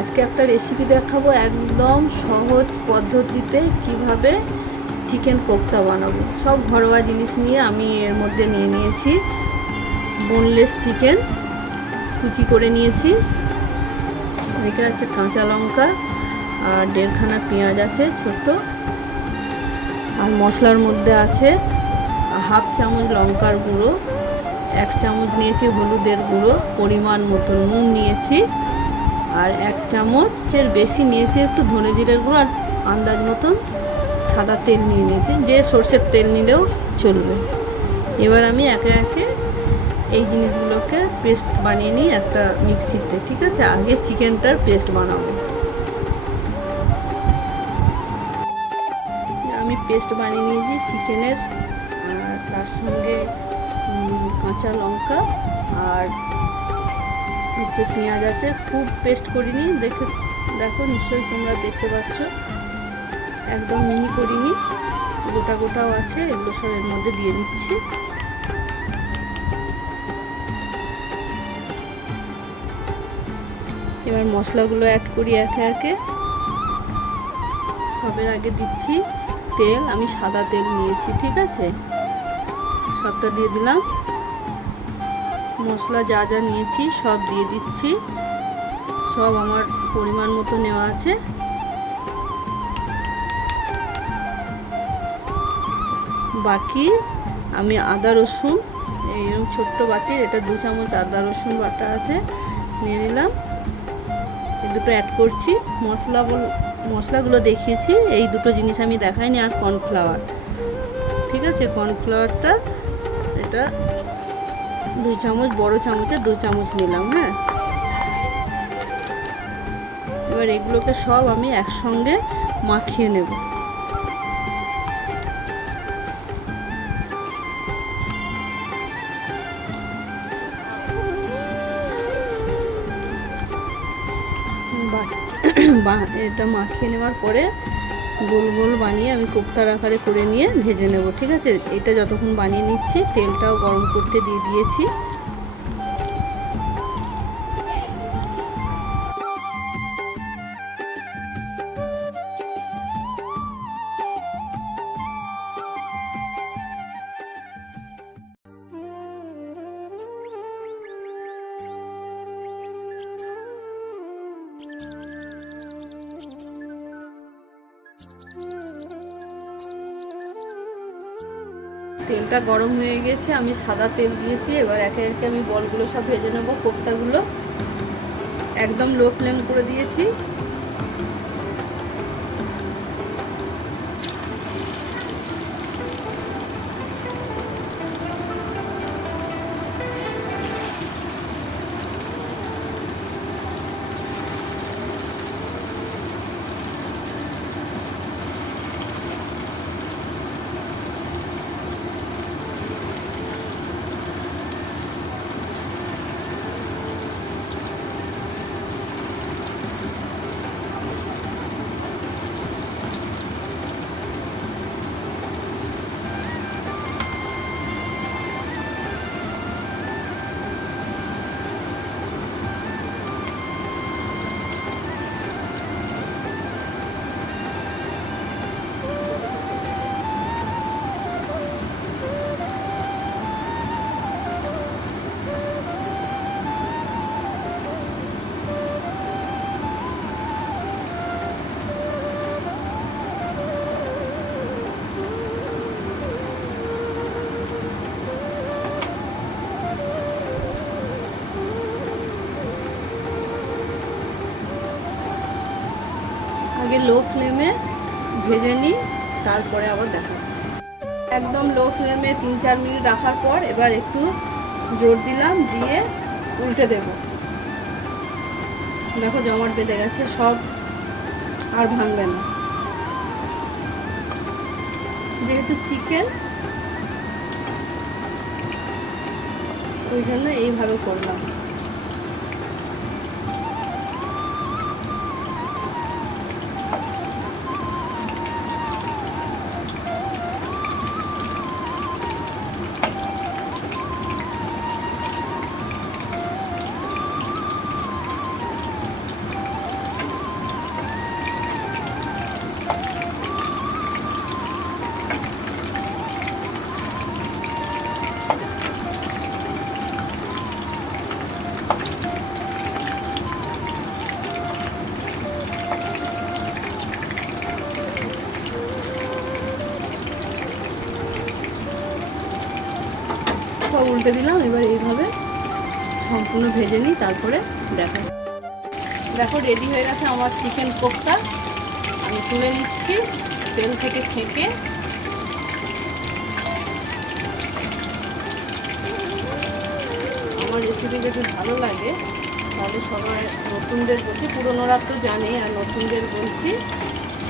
আজকে একটা রেসিপি দেখাবো একদম সহজ পদ্ধতিতে কিভাবে চিকেন কোফতা বানাবো। সব ঘরোয়া জিনিস নিয়ে আমি এর মধ্যে নিয়েছি বোনলেস চিকেন, কুচি করে নিয়েছি। এখানে আছে কাঁচা লঙ্কা আর 1.5খানা পেঁয়াজ আছে ছোট। আর মশলার মধ্যে আছে 1/2 চামচ লঙ্কার গুঁড়ো, 1 চামচ নিয়েছি হলুদের গুঁড়ো, পরিমাণ মতো নুন নিয়েছি, আর 1 চামচের বেশি নিয়েছি একটু ধনে জিরের গুঁড়ো, আর আন্দাজ মতন সাদা তেল নিয়েছি, যে সর্ষের তেল নিলেও চলবে। এবার আমি একে একে এই জিনিসগুলোকে পেস্ট বানিয়ে নিই একটা মিক্সিতে। ঠিক আছে, আগে চিকেনটার পেস্ট বানাবো। আমি পেস্ট বানিয়ে নিয়েছি চিকেনের, আর তার সঙ্গে কাঁচা লঙ্কা আর হচ্ছে পেঁয়াজ আছে। খুব পেস্ট করিনি, দেখো নিশ্চয়ই তোমরা দেখতে পাচ্ছ, একদম মিহি করিনি, গোটা গোটাও আছে। এগুলো সব এর মধ্যে দিয়ে দিচ্ছি। এবার মশলাগুলো অ্যাড করি একে একে। সবের আগে দিচ্ছি তেল, আমি সাদা তেল নিয়েছি। ঠিক আছে, সবটা দিয়ে দিলাম। মশলা যা যা নিয়েছি সব দিয়ে দিচ্ছি, সব আমার পরিমাণ মতো নেওয়া আছে। বাকি আমি আদা রসুন, এইরকম ছোট্ট বাটির, এটা 2 চামচ আদা রসুন বাটা আছে, নিয়ে নিলাম। এই দুটো অ্যাড করছি। মশলাগুলো দেখিয়েছি, এই দুটো জিনিস আমি দেখাইনি। আর কর্নফ্লাওয়ার, ঠিক আছে, কর্নফ্লাওয়ারটা এটা 2 চামচ, বড় চামচে 2 চামচ নিলাম। হ্যাঁ, এবার এগুলোকে সব আমি একসঙ্গে মাখিয়ে নেব। এটা মাখিয়ে নেওয়ার পরে গোল গোল বানিয়ে আমি কোফতার আকারে করে নিয়ে ভেজে নেব। ঠিক আছে, এটা যতক্ষণ বানিয়ে নিচ্ছি, তেলটাও গরম করতে দিয়ে দিয়েছি। তেলটা গরম হয়ে গেছে, আমি সাদা তেল দিয়েছি। এবার একে একে আমি বলগুলো সব ভেজে নেবো। কোফতাগুলো একদম লো ফ্লেম করে দিয়েছি। আগে লো ফ্লেমে ভেজে নিই, তারপরে আবার দেখাচ্ছি। একদম লো ফ্লেমে 3-4 মিনিট রাখার পর এবার একটু জোর দিলাম, দিয়ে উল্টে দেব। দেখো জমাট বেঁধে গেছে, সব আর ভাঙবে না। যেহেতু চিকেন, ওই জন্য এইভাবে করলাম। উল্টে দিলাম। এবার এইভাবে সম্পূর্ণ ভেজে নিই, তারপরে দেখো রেডি হয়ে গেছে আমার চিকেন কোফতা। আমি তুলে নিচ্ছি তেল থেকে ছেঁকে। আমার রেসিপি যদি ভালো লাগে তাহলে সবাই, নতুনদের বলছি, পুরোনোরা তো জানে, আর নতুনদের বলছি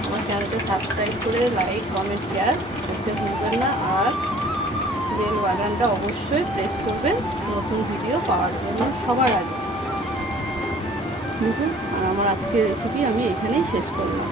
আমার চ্যানেলকে সাবস্ক্রাইব করে লাইক কমেন্ট শেয়ার করতে ভুলবেন না। আর বেল বাটনটা অবশ্যই প্রেস করবেন নতুন ভিডিও পাওয়ার জন্য সবার আগে। দেখুন, আর আমার আজকের রেসিপি আমি এখানেই শেষ করলাম।